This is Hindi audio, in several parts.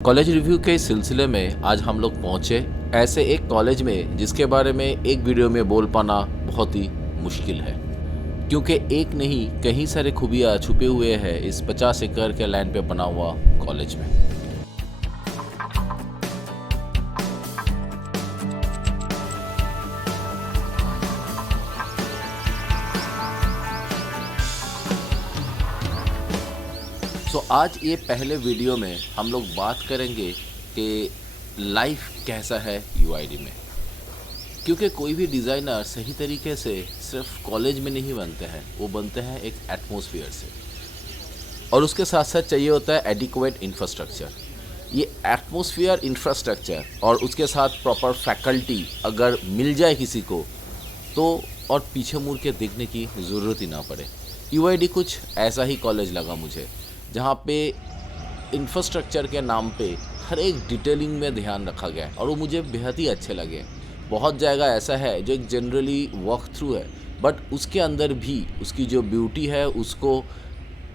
कॉलेज रिव्यू के इस सिलसिले में आज हम लोग पहुंचे ऐसे एक कॉलेज में जिसके बारे में एक वीडियो में बोल पाना बहुत ही मुश्किल है, क्योंकि एक नहीं कई सारे खूबियाँ छुपे हुए हैं इस 50 एकड़ के लैंड पे बना हुआ कॉलेज में। आज ये पहले वीडियो में हम लोग बात करेंगे कि लाइफ कैसा है यूआईडी में, क्योंकि कोई भी डिज़ाइनर सही तरीके से सिर्फ कॉलेज में नहीं बनते हैं, वो बनते हैं एक एटमॉस्फेयर से, और उसके साथ साथ चाहिए होता है एडिक्वेट इंफ्रास्ट्रक्चर। ये एटमॉस्फेयर, इंफ्रास्ट्रक्चर और उसके साथ प्रॉपर फैकल्टी अगर मिल जाए किसी को तो और पीछे मुड़ के देखने की ज़रूरत ही ना पड़े। यूआईडी कुछ ऐसा ही कॉलेज लगा मुझे, जहाँ पे इंफ्रास्ट्रक्चर के नाम पे हर एक डिटेलिंग में ध्यान रखा गया है और वो मुझे बेहद ही अच्छे लगे। बहुत जगह ऐसा है जो एक जनरली वॉक थ्रू है, बट उसके अंदर भी उसकी जो ब्यूटी है उसको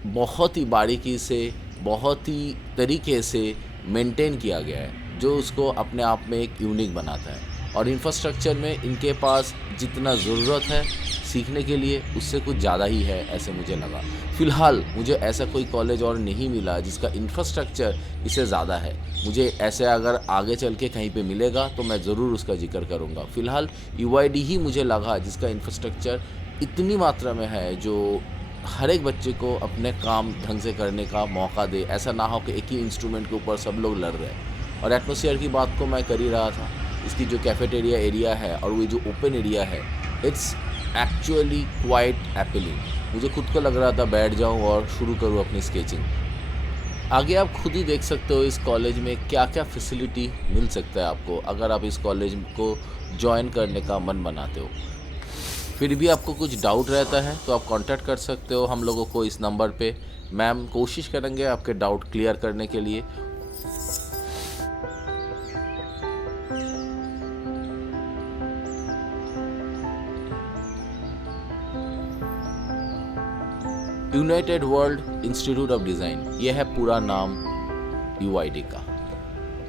बहुत ही बारीकी से, बहुत ही तरीके से मेंटेन किया गया है, जो उसको अपने आप में एक यूनिक बनाता है। और इंफ्रास्ट्रक्चर में इनके पास जितना ज़रूरत है सीखने के लिए उससे कुछ ज़्यादा ही है, ऐसे मुझे लगा। फ़िलहाल मुझे ऐसा कोई कॉलेज और नहीं मिला जिसका इंफ्रास्ट्रक्चर इससे ज़्यादा है। मुझे ऐसे अगर आगे चल के कहीं पे मिलेगा तो मैं ज़रूर उसका जिक्र करूँगा। फ़िलहाल यूआईडी ही मुझे लगा जिसका इंफ्रास्ट्रक्चर इतनी मात्रा में है जो हर एक बच्चे को अपने काम ढंग से करने का मौका दे। ऐसा ना हो कि एक ही इंस्ट्रूमेंट के ऊपर सब लोग लड़ रहे हैं। और एटमॉस्फेयर की बात को मैं कर ही रहा था, इसकी जो कैफेटेरिया एरिया है और वो जो ओपन एरिया है, इट्स एक्चुअली क्वाइट अपीलिंग। मुझे खुद को लग रहा था बैठ जाऊं और शुरू करूं अपनी स्केचिंग। आगे आप खुद ही देख सकते हो इस कॉलेज में क्या क्या फैसिलिटी मिल सकता है आपको अगर आप इस कॉलेज को ज्वाइन करने का मन बनाते हो। फिर भी आपको कुछ डाउट रहता है तो आप कांटेक्ट कर सकते हो हम लोगों को इस नंबर पे। मैम कोशिश करेंगे आपके डाउट क्लियर करने के लिए। United world institute of design, यह है पूरा नाम यूआईडी का।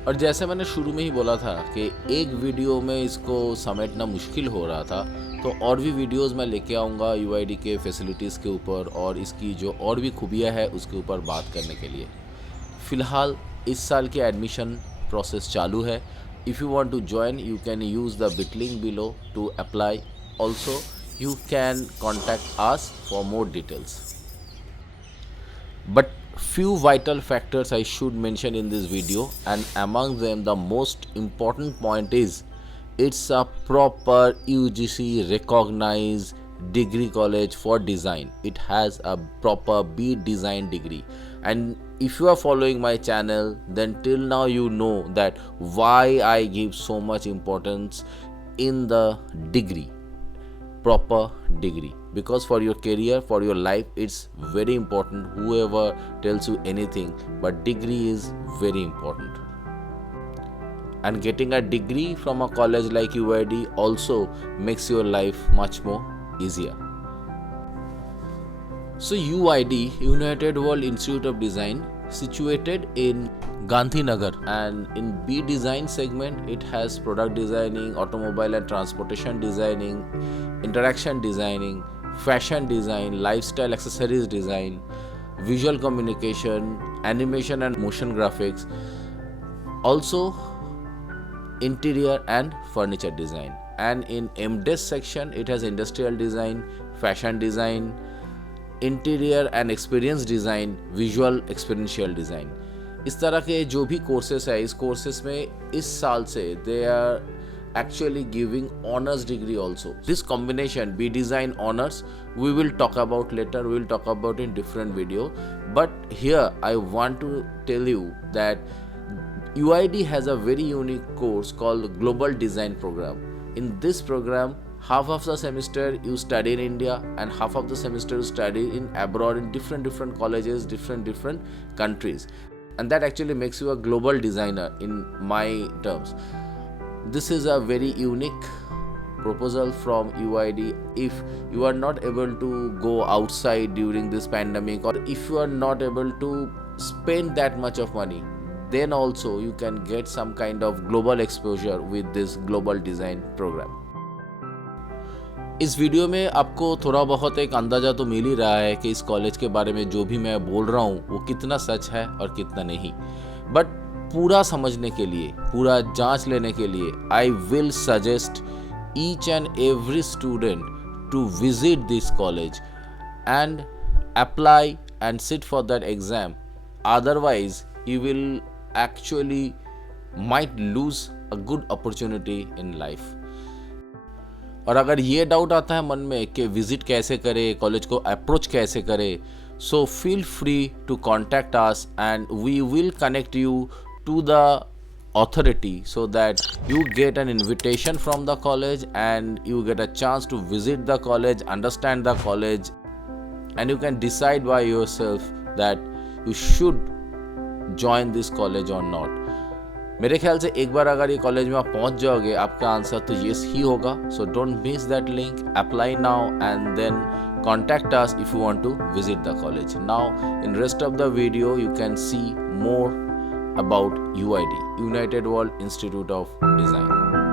और जैसे मैंने शुरू में ही बोला था कि एक वीडियो में इसको समेटना मुश्किल हो रहा था, तो और भी वीडियोस मैं लेके आऊँगा यूआईडी के फैसिलिटीज़ के ऊपर और इसकी जो और भी खूबियाँ है उसके ऊपर बात करने के लिए। फ़िलहाल इस साल की एडमिशन प्रोसेस चालू है। If you want to join you can use the bit link below to apply. Also you can contact us for more details. But few vital factors I should mention in this video, and among them the most important point is it's a proper UGC recognized degree college for design. It has a proper B design degree, and if you are following my channel then till now you know that why I give so much importance in the degree, proper degree, because for your career, for your life, it's very important. Whoever tells you anything, but degree is very important, and getting a degree from a college like UID also makes your life much more easier. So UID, United World Institute of Design, situated in Gandhinagar, and in B design segment it has product designing, automobile and transportation designing, interaction designing, fashion design, lifestyle accessories design, visual communication, animation and motion graphics, also interior and furniture design. And in MDes section it has industrial design, fashion design, interior and experience design, visual experiential design. इस तरह के जो भी कोर्सेस है, इस कोर्सेस में इस साल से they are actually giving honors degree also. This combination B design honors we will talk about later, we will talk about in different video, but here I want to tell you that UID has a very unique course called Global Design Program. In this program half of the semester you study in India and half of the semester you study in abroad in different colleges, different countries, and that actually makes you a global designer in my terms. This is a very unique proposal from UID. If you are not able to go outside during this pandemic, or if you are not able to spend that much of money, then also you can get some kind of global exposure with this global design program. इस वीडियो में आपको थोड़ा बहुत एक अंदाज़ा तो मिल ही रहा है कि इस कॉलेज के बारे में जो भी मैं बोल रहा हूँ वो कितना सच है और कितना नहीं, बट पूरा समझने के लिए, पूरा जांच लेने के लिए I will suggest each and every student to visit this college and apply and sit for that exam. Otherwise you will actually might lose a good opportunity in life. और अगर ये डाउट आता है मन में कि विजिट कैसे करें, कॉलेज को अप्रोच कैसे करें, so feel free to contact us and we will connect you to the authority so that you get an invitation from the college and you get a chance to visit the college, understand the college, and you can decide by yourself that you should join this college or not. मेरे ख्याल से एक बार अगर ये कॉलेज में आप पहुंच जाओगे, आपका आंसर तो यस ही होगा. So don't miss that link, apply now and then contact us if you want to visit the college. Now in rest of the video you can see more about UID, United World Institute of Design.